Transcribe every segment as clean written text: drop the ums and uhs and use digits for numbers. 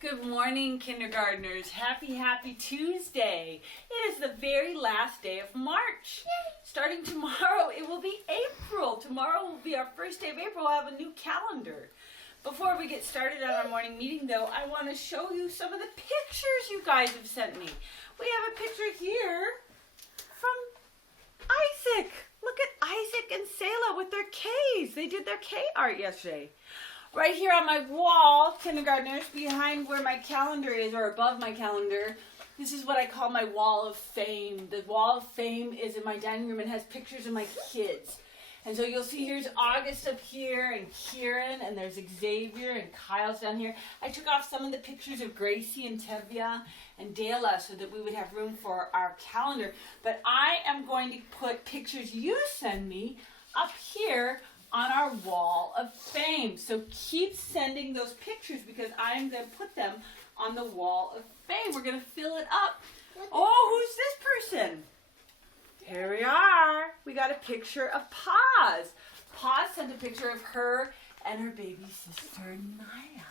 Good morning, kindergartners. Happy Tuesday. It is the very last day of March. Starting tomorrow, it will be April. Tomorrow will be our first day of April. We'll have a new calendar. Before we get started on our morning meeting, though, I want to show you some of the pictures you guys have sent me. We have a picture here from Isaac. Look at Isaac and Selah with their Ks. They did their K art yesterday. Right here on my wall, kindergartners, behind where my calendar is, or above my calendar, this is what I call my wall of fame. The wall of fame is in my dining room and has pictures of my kids. And so you'll see here's August up here, and Kieran, and there's Xavier, and Kyle's down here. I took off some of the pictures of Gracie and Tevya and Dela so that we would have room for our calendar. But I am going to put pictures you send me up here on our wall of fame. So keep sending those pictures because I'm going to put them on the wall of fame. We're going to fill it up. Oh, who's this person? Here we are. We got a picture of Paz. Paz sent a picture of her and her baby sister, Naya.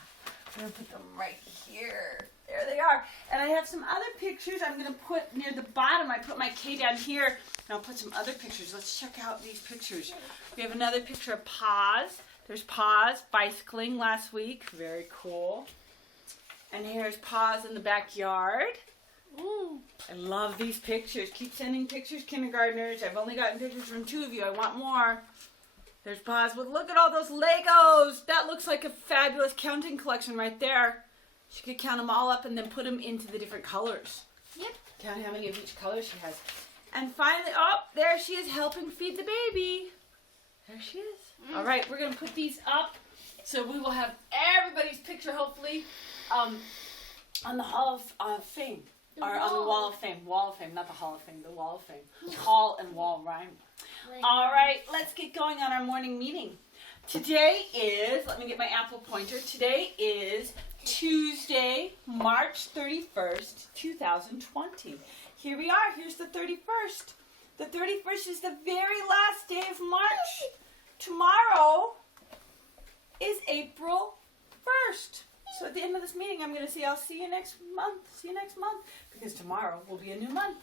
We're going to put them right here. There they are. And I have some other pictures I'm going to put near the bottom. I put my K down here, and I'll put some other pictures. Let's check out these pictures. We have another picture of Paz. There's Paz bicycling last week. Very cool. And here's Paz in the backyard. Ooh, I love these pictures. Keep sending pictures, kindergartners. I've only gotten pictures from 2 of you. I want more. There's Paz with, look at all those Legos. That looks like a fabulous counting collection right there. She could count them all up and then put them into the different colors. Yep. Count how many of each color she has. And finally, oh, there she is helping feed the baby. There she is. All right, we're going to put these up. So we will have everybody's picture, hopefully, on the Hall of Fame. Or on the Wall of Fame. Wall of Fame, not the Hall of Fame, the Wall of Fame. Hall and wall rhyme. All right, let's get going on our morning meeting. Today is, let me get my Apple pointer. Today is Tuesday, March 31st, 2020. Here we are. Here's the 31st. The 31st is the very last day of March. Tomorrow is April 1st. So at the end of this meeting, I'm going to say, I'll see you next month. See you next month. Because tomorrow will be a new month.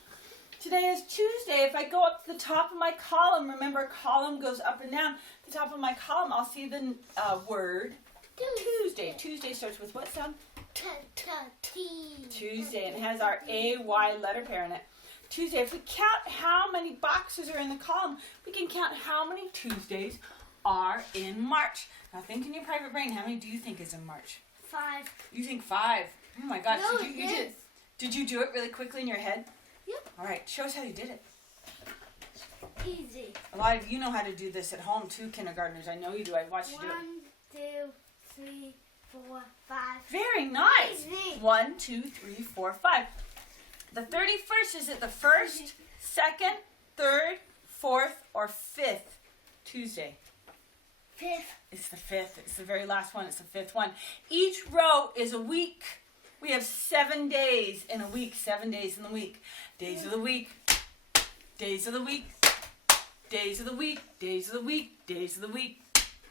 Today is Tuesday. If I go up to the top of my column, remember column goes up and down. At the top of my column, I'll see the word Tuesday. Tuesday starts with what sound? Tuesday. And it has our A-Y letter pair in it. Tuesday. If we count how many boxes are in the column, we can count how many Tuesdays are in March. Now think in your private brain, how many do you think is in March? 5. You think 5. Oh my gosh. No, Did you do it really quickly in your head? Yep. All right. Show us how you did it. Easy. A lot of you know how to do this at home too, kindergartners. I know you do. I watched you do it. 1, 2, 3, 4, 5. Very nice. Easy. 1, 2, 3, 4, 5. The 31st, is it the 1st, 2nd, 3rd, 4th, or 5th Tuesday? 5th. It's the 5th. It's the very last one. It's the 5th one. Each row is a week. We have 7 days in a week. 7 days in the week. Days of the week. Days of the week. Days of the week. Days of the week. Days of the week.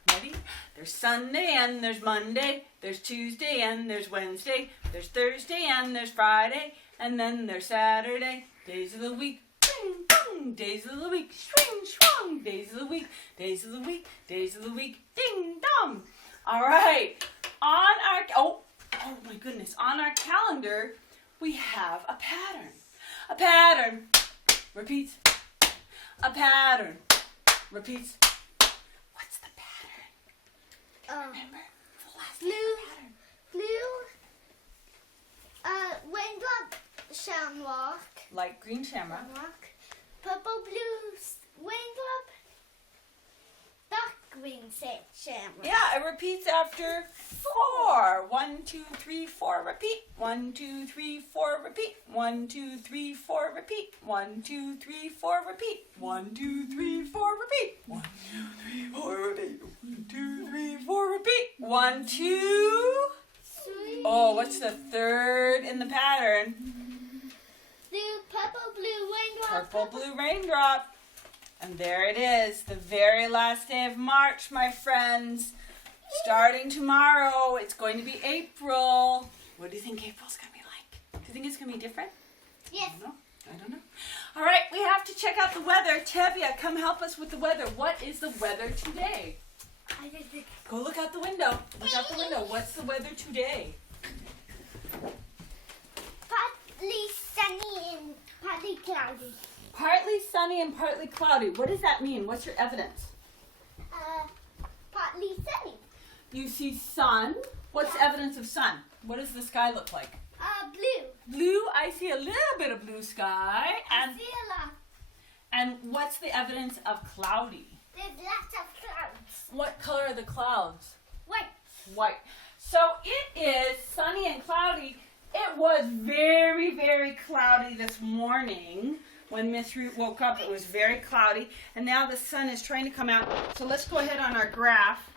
Ready? There's Sunday and there's Monday. There's Tuesday and there's Wednesday. There's Thursday and there's Friday. And then there's Saturday. Days of the week. Bing, bong. Days of the week. Swing, swung. Days of the week. Days of the week. Days of the week. Ding, dong. All right. Oh my goodness. On our calendar, we have a pattern. A pattern repeats. A pattern repeats. What's the pattern? Remember? The last pattern. Blue. Raindrop shamrock. Light green shamrock. Purple blue raindrop. Dark green shamrock. Yeah, it repeats after 4. 1, 2, 3, 4, repeat. 1, 2, 3, 4, repeat. 1, 2, 3, 4, repeat. 1, 2, 3, 4, repeat. 1, 2, 3, 4, repeat. 1, 2, 3, 4, repeat. 1, 2, 3, 4, repeat. 1, 2. 3. Oh, what's the 3rd in the pattern? Purple blue raindrop. Purple blue raindrop. And there it is, the very last day of March, my friends. Starting tomorrow, it's going to be April. What do you think April's going to be like? Do you think it's going to be different? Yes. I don't know. All right, we have to check out the weather. Tevya, come help us with the weather. What is the weather today? Go look out the window. Look out the window. What's the weather today? Partly sunny and partly cloudy. Partly sunny and partly cloudy. What does that mean? What's your evidence? Partly sunny. You see sun. What's evidence of sun? What does the sky look like? Blue. Blue. I see a little bit of blue sky. I see a lot. And what's the evidence of cloudy? There's lots of clouds. What color are the clouds? White. White. So it is sunny and cloudy. It was very, very cloudy this morning. When Miss Root woke up, it was very cloudy. And now the sun is trying to come out. So let's go ahead on our graph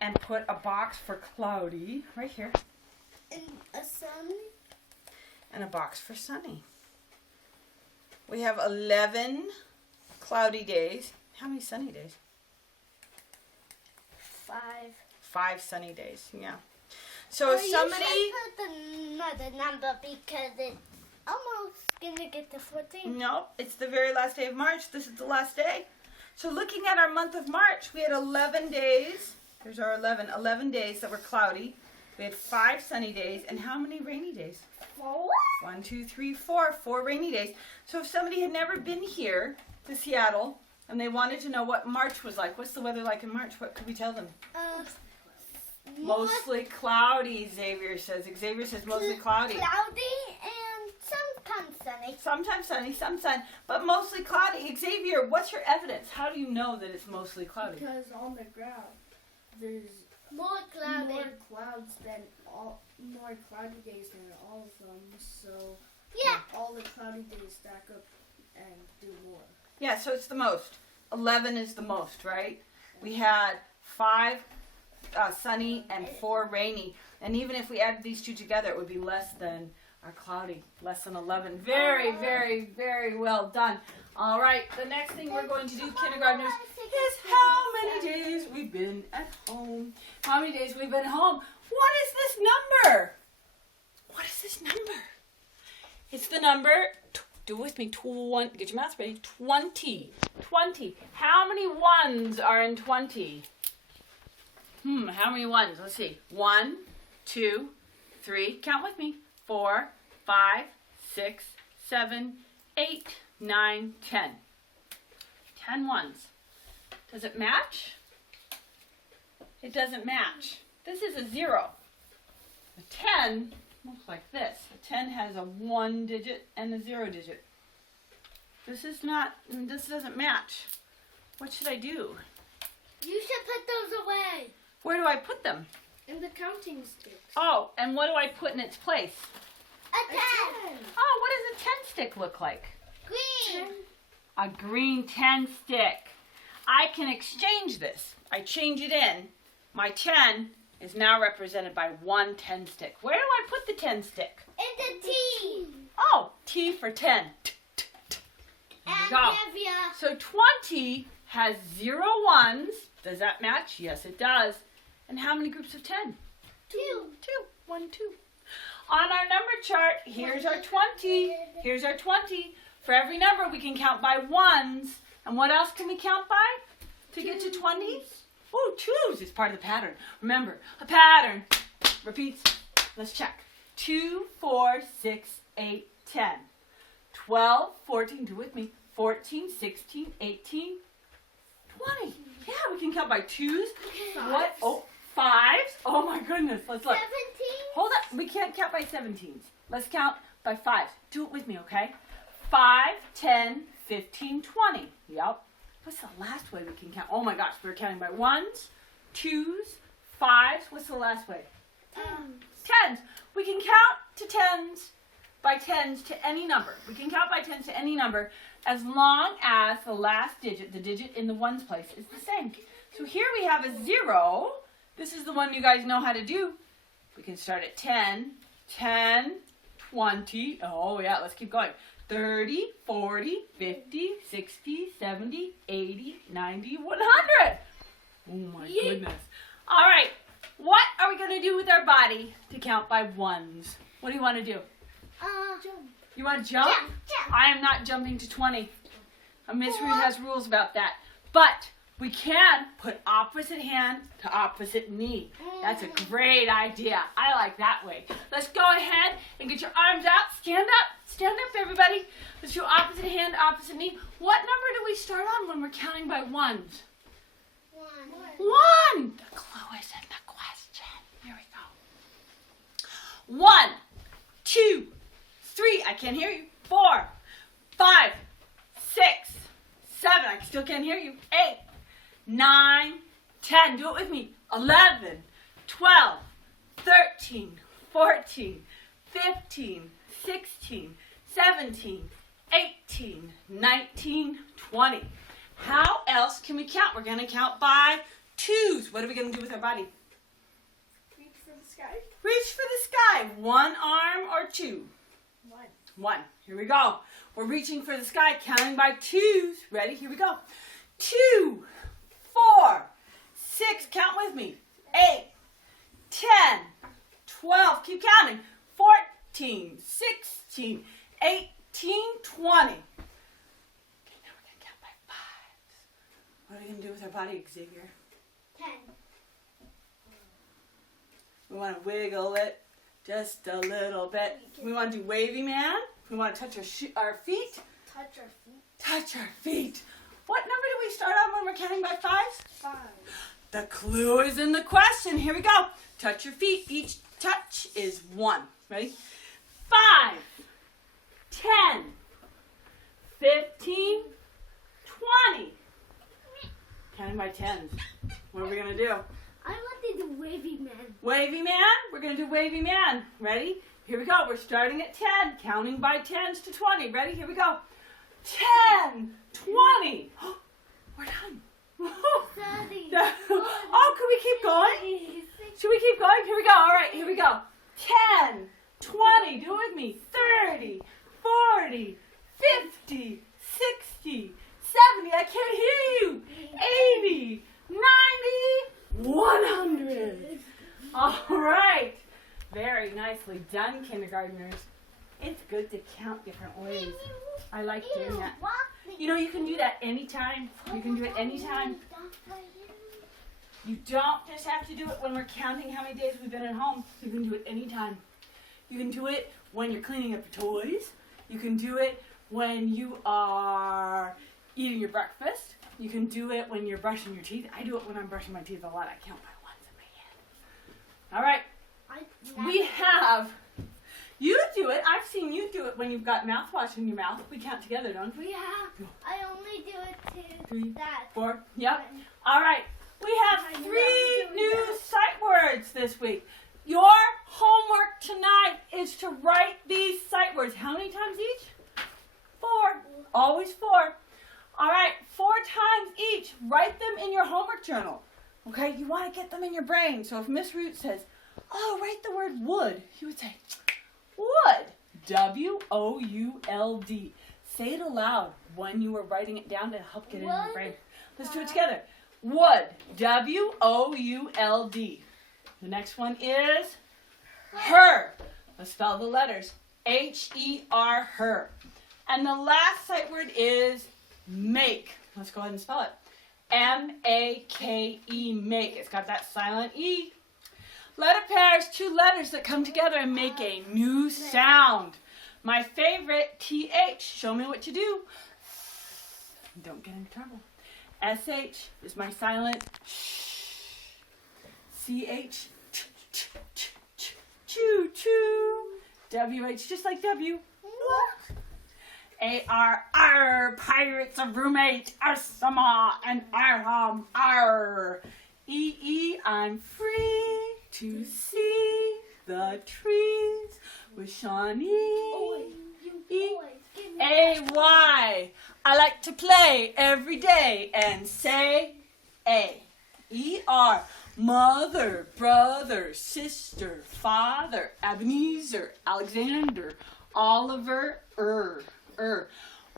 and put a box for cloudy right here. And a sun. And a box for sunny. We have 11 cloudy days. How many sunny days? 5. 5 sunny days, yeah. So if somebody... You should put another number because it's almost going to get to 14. No, it's the very last day of March. This is the last day. So looking at our month of March, we had 11 days. Here's our 11 days that were cloudy. We had 5 sunny days. And how many rainy days? 4? 1, 2, 3, 4. 4 rainy days. So if somebody had never been here to Seattle and they wanted to know what March was like, what's the weather like in March? What could we tell them? Mostly cloudy, Xavier says. Xavier says mostly cloudy. Cloudy and sometimes sunny. Sometimes sunny, some sun, but mostly cloudy. Xavier, what's your evidence? How do you know that it's mostly cloudy? Because on the graph, there's More cloudy. more clouds than more cloudy days than all of them. So Yeah. all the cloudy days stack up and do more. Yeah, so it's the most. 11 is the most, right? We had 5 sunny and 4 rainy. And even if we added these two together, it would be less than our cloudy, less than 11. Very, very, very well done. All right, the next thing we're going to do, kindergartners, is how many days we've been at home. How many days we've been home. What is this number? What is this number? It's the number, do it with me, get your math ready, 20. 20. How many ones are in 20? How many ones? Let's see. 1, 2, 3, count with me. 4, 5, 6, 7, 8, 9, 10. 10 ones. Does it match? It doesn't match. This is a 0. A 10 looks like this. A 10 has a 1 digit and a 0 digit. This doesn't match. What should I do? You should put those away. Where do I put them? And the counting sticks. Oh, and what do I put in its place? A 10. Oh, what does a 10 stick look like? Green. A green 10 stick. I can exchange this. I change it in. My 10 is now represented by 1 10 stick. Where do I put the 10 stick? And the T. Oh, T for 10. And go. Tevya. So 20 has 0 ones. Does that match? Yes, it does. And how many groups of 10? 2. 2. 1, 2. On our number chart, here's our 20. Here's our 20. For every number, we can count by ones. And what else can we count by to get to 20? Oh, twos is part of the pattern. Remember, a pattern repeats. Let's check. 2, 4, 6, 8, 10. 12, 14, do it with me. 14, 16, 18, 20. Yeah, we can count by twos. What? Oh, fives. Oh my goodness. Let's look. 17. Hold up. We can't count by 17s. Let's count by fives. Do it with me, okay? 5, 10, 15, 20. Yep. What's the last way we can count? Oh my gosh, we're counting by ones, twos, fives. What's the last way? Tens. We can count to tens by tens to any number. We can count by tens to any number as long as the last digit, the digit in the ones place, is the same. So here we have a 0. This is the one you guys know how to do. We can start at 10, 10, 20. Oh yeah, let's keep going. 30, 40, 50, 60, 70, 80, 90, 100. Oh my goodness. All right, What are we going to do with our body to count by ones? What do you want to do? Jump. You want to jump? Jump. I am not jumping to 20. Miss Ruth has rules about that. But we can put opposite hand to opposite knee. That's a great idea. I like that way. Let's go ahead and get your arms out. Stand up. Stand up, everybody. Let's do opposite hand, opposite knee. What number do we start on when we're counting by ones? One. The clue is in the question. Here we go. 1, 2, 3. I can't hear you. 4, 5, 6, 7. I still can't hear you. 8, 9, 10. Do it with me. 11, 12, 13, 14, 15, 16, 17, 18, 19, 20. How else can we count? We're going to count by twos. What are we going to do with our body? Reach for the sky. Reach for the sky. One arm or two? One. Here we go. We're reaching for the sky, counting by twos. Ready? Here we go. 2, 4, 6. Count with me. 8, 10, 12. Keep counting. 14, 16, 18, 20. What are we going to do with our body, Xavier? 10. We want to wiggle it just a little bit. We want to do wavy man. We want to touch our feet. Touch our feet. Touch our feet. What number do we start on when we're counting by fives? 5. The clue is in the question. Here we go. Touch your feet. Each touch is 1. Ready? 5, 10, 15, 20. Counting by tens. What are we going to do? I want to do wavy man. Wavy man? We're going to do wavy man. Ready? Here we go. We're starting at 10, counting by tens to 20. Ready? Here we go. 10, 20. We're done. Daddy. Oh, can we keep going? Should we keep going? Here we go. All right, here we go. 10, 20. Do it with me. 30, 40, 50, 60, 70. I can't hear you. 80, 90, 100. All right. Very nicely done, kindergartners. It's good to count different ways. I like doing that. You know, you can do that anytime. You can do it anytime. You don't just have to do it when we're counting how many days we've been at home. You can do it anytime. You can do it when you're cleaning up your toys. You can do it when you are eating your breakfast. You can do it when you're brushing your teeth. I do it when I'm brushing my teeth a lot. I count by ones in my head. All right. We have, you do it. I've seen you do it when you've got mouthwash in your mouth. We count together, don't we? Yeah. I only do it to 3, that. 4. Yep. All right. We have 3 new sight words this week. Your homework tonight is to write these sight words. How many times each? 4. Always 4. All right. 4 times each. Write them in your homework journal. Okay? You want to get them in your brain. So if Miss Root says, oh, write the word would, you would say, would. W-O-U-L-D. Say it aloud when you are writing it down to help get it in your brain. Let's do it together. Would. W-O-U-L-D. The next one is her. Let's spell the letters. H-E-R, her. And the last sight word is make. Let's go ahead and spell it. M-A-K-E, make. It's got that silent E. Letter pairs, 2 letters that come together and make a new sound. My favorite, T-H. Show me what you do. Don't get in trouble. S-H is my silent C-H. Choo choo. W-H, just like W. A-R-R, pirates of roommate, Arsama and Arham, R. E-E, I'm free to see the trees with Shawnee. A-Y, I like to play every day and say A. E-R, mother, brother, sister, father, Ebenezer, Alexander, Oliver,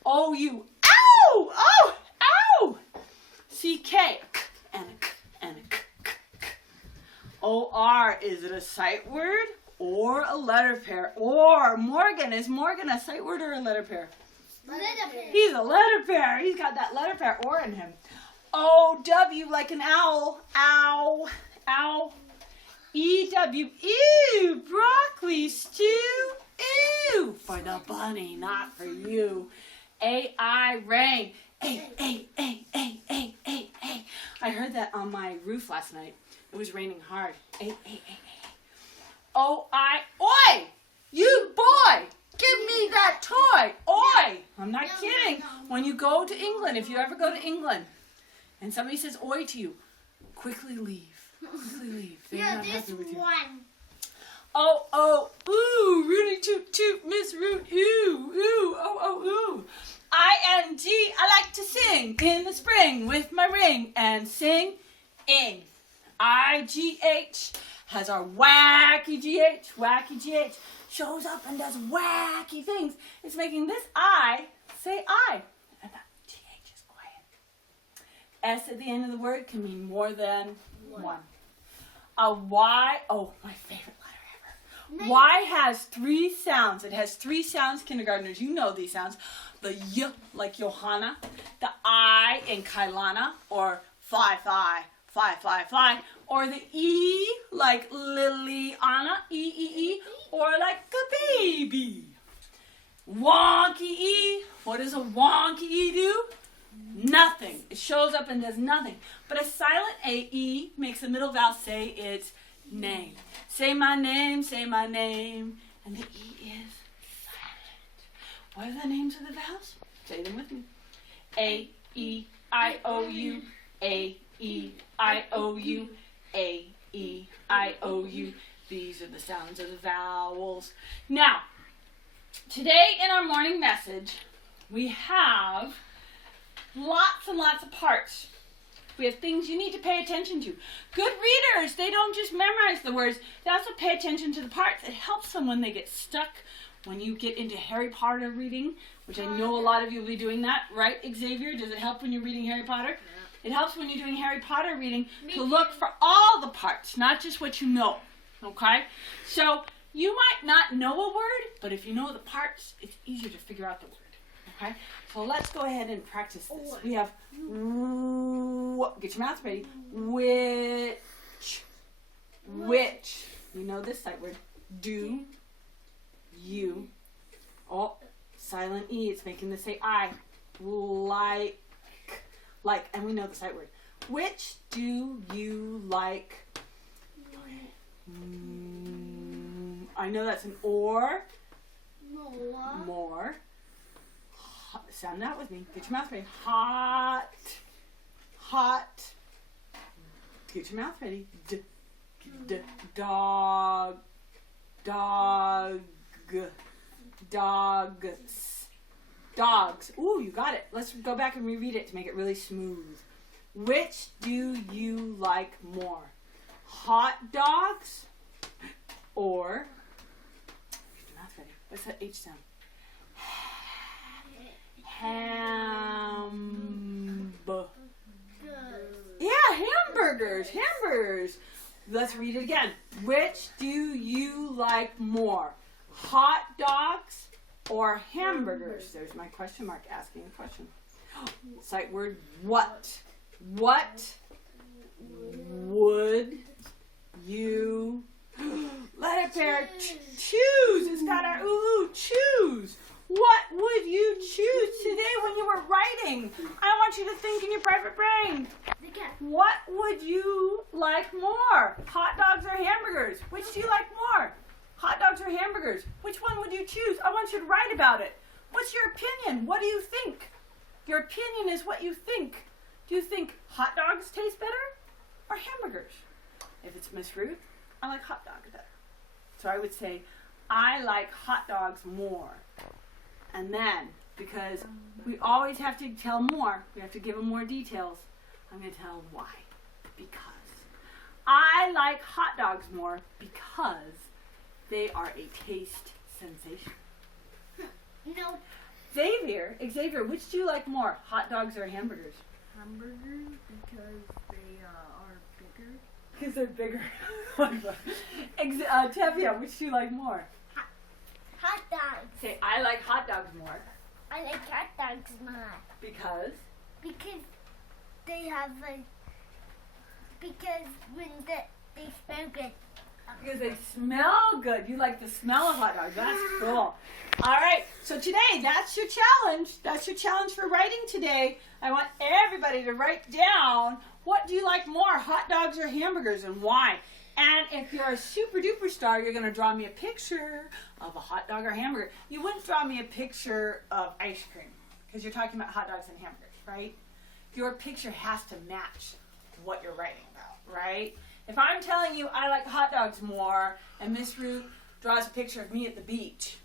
O-U, ow, oh, ow. C-K, and a K, and a K, K, K. O-R, is it a sight word or a letter pair? Or Morgan, is Morgan a sight word or a letter pair? Letter pair. He's a letter pair. He's got that letter pair or in him. O-W, like an owl. Ow. Ow. E-W, ew, broccoli stew. Ew, for the bunny, not for you. A-I, rain. A. I heard that on my roof last night. It was raining hard. A. O-I, oi! You boy! Give me that toy! Oi! I'm not kidding. When you go to England, if you ever go to England, and somebody says oi to you, quickly leave. Quickly leave. They're No, not this happy with you. one. Oh, ooh, Rudy toot toot, Miss Root, ooh, ooh. I-N-G, I like to sing in the spring with my ring and sing ing. I-G-H has our wacky GH, shows up and does wacky things. It's making this I say I, and that GH is quiet. S at the end of the word can mean more than one. A Y, oh, my favorite letter ever. Y has 3 sounds. It has 3 sounds, kindergartners. You know these sounds. The Y, like Johanna. The I in Kailana, or fly. Or the E, like Liliana, E, or like a baby. Wonky E. What does a wonky E do? Nothing. It shows up and does nothing. But a silent A-E makes the middle vowel say its name. Say my name, and the E is silent. What are the names of the vowels? Say them with me. A-E-I-O-U, A-E-I-O-U, A-E-I-O-U. These are the sounds of the vowels. Now, today in our morning message, we have lots and lots of parts. We have things you need to pay attention to. Good readers, they don't just memorize the words, they also pay attention to the parts. It helps them when they get stuck, when you get into Harry Potter reading, which I know a lot of you will be doing that, right, Xavier? Does it help when you're reading Harry Potter? Yeah. It helps when you're doing Harry Potter reading to look for all the parts, not just what you know, okay? So you might not know a word, but if you know the parts, it's easier to figure out the word. Okay, so let's go ahead and practice this. We have, get your mouth ready, which, you know this sight word, do, you, oh, silent E, it's making this say I, like, and we know the sight word. Which do you like? Okay. I know that's an or, more. Sound that with me. Get your mouth ready. Hot. Get your mouth ready. Dog. Dogs. Ooh, you got it. Let's go back and reread it to make it really smooth. Which do you like more? Hot dogs or, get your mouth ready. What's that H sound? Hamburgers. Let's read it again. Which do you like more? Hot dogs or hamburgers? There's my question mark asking a question. Sight word what? What would you let it pair choose? It's got our choose. What would you choose today when you were writing? I want you to think in your private brain. What would you like more? Hot dogs or hamburgers? Which do you like more? Hot dogs or hamburgers? Which one would you choose? I want you to write about it. What's your opinion? What do you think? Your opinion is what you think. Do you think hot dogs taste better or hamburgers? If it's Miss Ruth, I like hot dogs better. So I would say, I like hot dogs more. And then, because we always have to tell more, we have to give them more details, I'm going to tell them why. Because I like hot dogs more because they are a taste sensation. No. Xavier, which do you like more, hot dogs or hamburgers? Hamburgers, because they are bigger. Because they're bigger. Tevia, which do you like more? Hot dogs. Say, I like hot dogs more. I like hot dogs more. Because? Because they have because when they smell good. Because they smell good. You like the smell of hot dogs. That's cool. All right. So today, that's your challenge. That's your challenge for writing today. I want everybody to write down, what do you like more, hot dogs or hamburgers, and why? And if you're a super duper star, you're going to draw me a picture of a hot dog or hamburger. You wouldn't draw me a picture of ice cream because you're talking about hot dogs and hamburgers, right? Your picture has to match what you're writing about, right? If I'm telling you I like hot dogs more and Miss Ruth draws a picture of me at the beach,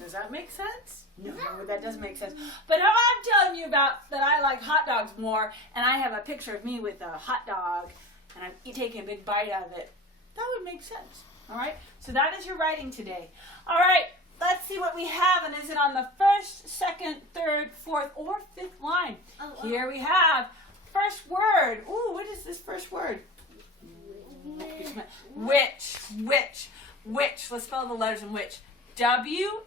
does that make sense? No, that doesn't make sense. But if I'm telling you about that I like hot dogs more and I have a picture of me with a hot dog and I'm taking a big bite out of it, that would make sense. All right? So that is your writing today. All right, let's see what we have. And is it on the first, second, third, fourth, or fifth line? Here we have first word. Ooh, what is this first word? Which. Let's spell the letters in which. W-H-I-C-H,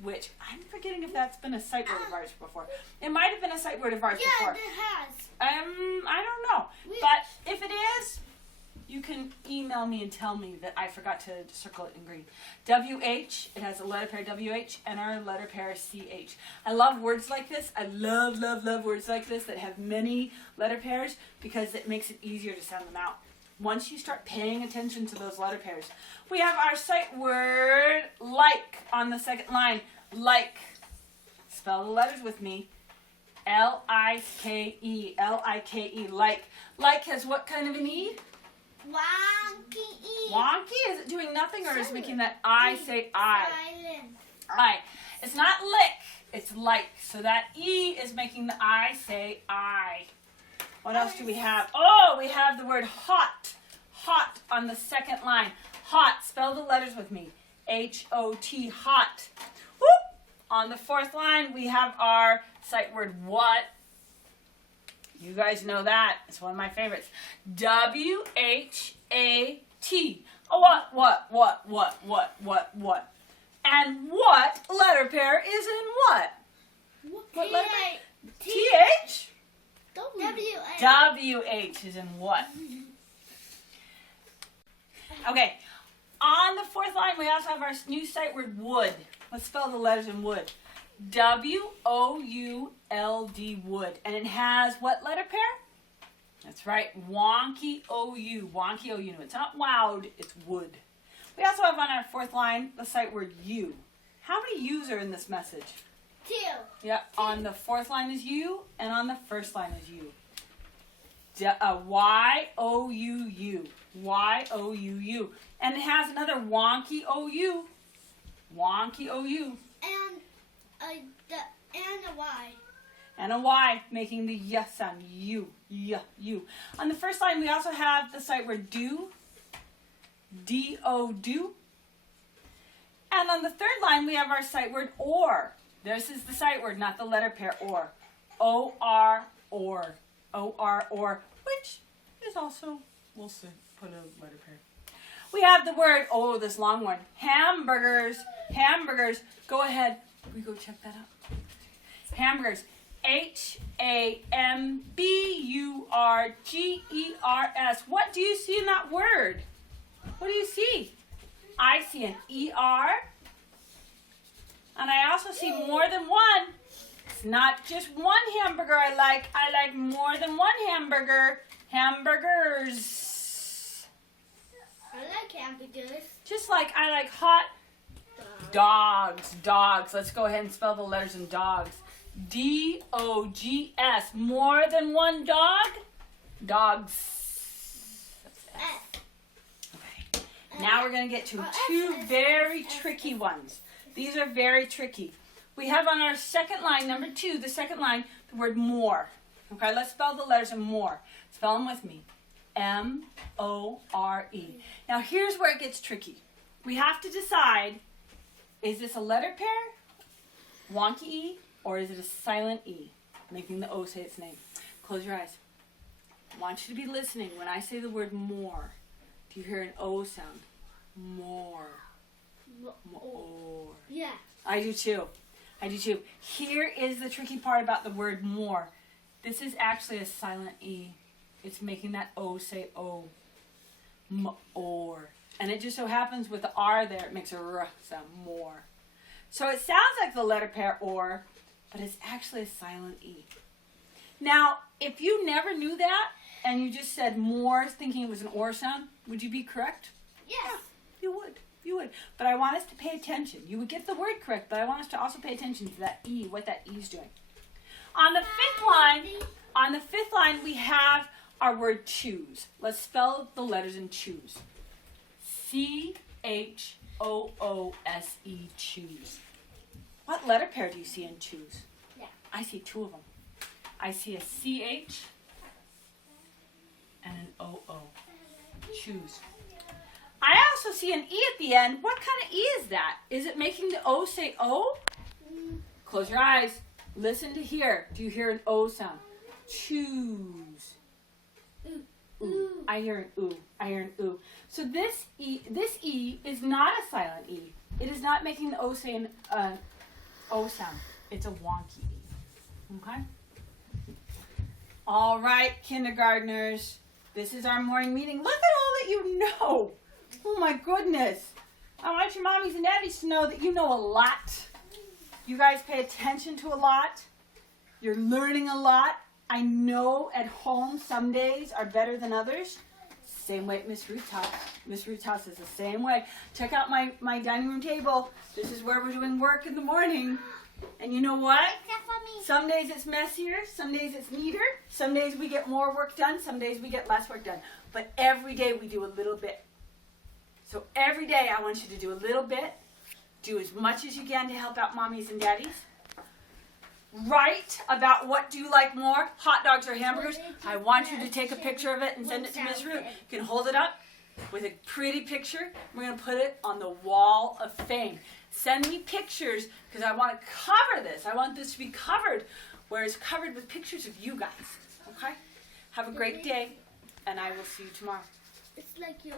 which. I'm forgetting if that's been a sight word of ours before. It might have been a sight word of ours before. Yeah, it has. I don't know. But if it is, you can email me and tell me that I forgot to circle it in green. W-H, it has a letter pair W-H and our letter pair C-H. I love words like this. I love words like this that have many letter pairs because it makes it easier to sound them out. Once you start paying attention to those letter pairs. We have our sight word like on the second line. Like. Spell the letters with me. L-I-K-E. L-I-K-E. Like. Like has what kind of an E? Wonky. Wonky? Is it doing nothing or is it making that I say I? Silent. I. It's not lick. It's like. So that E is making the I say I. What else do we have? Oh, we have the word hot. Hot on the second line. Hot. Spell the letters with me. H-O-T. Hot. Whoop. On the fourth line, we have our sight word what. You guys know that. It's one of my favorites. W-H-A-T. What? And what letter pair is in what? What letter pair? T-H? W-H. W-H is in what? Okay. On the fourth line, we also have our new sight word wood. Let's spell the letters in wood. W-O-U-L-D, wood. And it has what letter pair? That's right, wonky O-U. Wonky O-U. It's not wowed, it's wood. We also have on our fourth line the sight word you. How many U's are in this message? 2. Yeah, on the fourth line is you, and on the first line is you. Y-O-U-U. Y-O-U-U. And it has another wonky O-U. Wonky O-U. And a Y. And a Y, making the Y sound. You. You. On the first line, we also have the sight word do. D-O, do. And on the third line, we have our sight word or. This is the sight word, not the letter pair or. O-R, or. O-R, or. Which is also, we'll see, put a letter pair. We have the word, oh, this long one. Hamburgers. Hamburgers. Go ahead. We go check that out. Hamburgers. H-A-M-B-U-R-G-E-R-S. What do you see in that word? What do you see? I see an E-R. And I also see more than one. It's not just one hamburger I like. I like more than one hamburger. Hamburgers. I like hamburgers. Just like I like hot dogs. Dogs. Let's go ahead and spell the letters in dogs. D-O-G-S. More than one dog? Dogs. S. Okay. Now we're going to get to two very tricky ones. These are very tricky. We have on our second line, number 2, the second line, the word more. Okay, let's spell the letters in more. Spell them with me. M-O-R-E. Now here's where it gets tricky. We have to decide, is this a letter pair, wonky E, or is it a silent E, making the O say its name? Close your eyes. I want you to be listening. When I say the word more, do you hear an O sound? More. More. Yeah. I do too. I do too. Here is the tricky part about the word more. This is actually a silent E. It's making that O say O. More. And it just so happens with the R there, it makes a R sound, more. So it sounds like the letter pair or, but it's actually a silent E. Now, if you never knew that, and you just said more thinking it was an or sound, would you be correct? Yes. You would. You would. But I want us to pay attention. You would get the word correct, but I want us to also pay attention to that E, what that E is doing. On the fifth line, we have our word choose. Let's spell the letters in choose. CHOOSE, choose. What letter pair do you see in choose? Yeah. I see two of them. I see a CH and an OO. Choose. I also see an E at the end. What kind of E is that? Is it making the O say O? Close your eyes. Listen to hear. Do you hear an O sound? Choose. Ooh. I hear an ooh. I hear an ooh. So this E is not a silent E. It is not making the O say an O sound. It's a wonky E. Okay? All right, kindergartners. This is our morning meeting. Look at all that you know. Oh my goodness. I want your mommies and daddies to know that you know a lot. You guys pay attention to a lot. You're learning a lot. I know at home some days are better than others. Same way at Miss Ruth's house. Miss Ruth's house is the same way. Check out my dining room table. This is where we're doing work in the morning. And you know what? Except for me. Some days it's messier, some days it's neater, some days we get more work done, some days we get less work done. But every day we do a little bit. So every day I want you to do a little bit. Do as much as you can to help out mommies and daddies. Write about what do you like more, hot dogs or hamburgers. I want you to take a picture of it and send it to Ms. Ruth. You can hold it up with a pretty picture. We're going to put it on the wall of fame. Send me pictures because I want to cover this. I want this to be covered where it's covered with pictures of you guys. Okay? Have a great day, and I will see you tomorrow. It's like your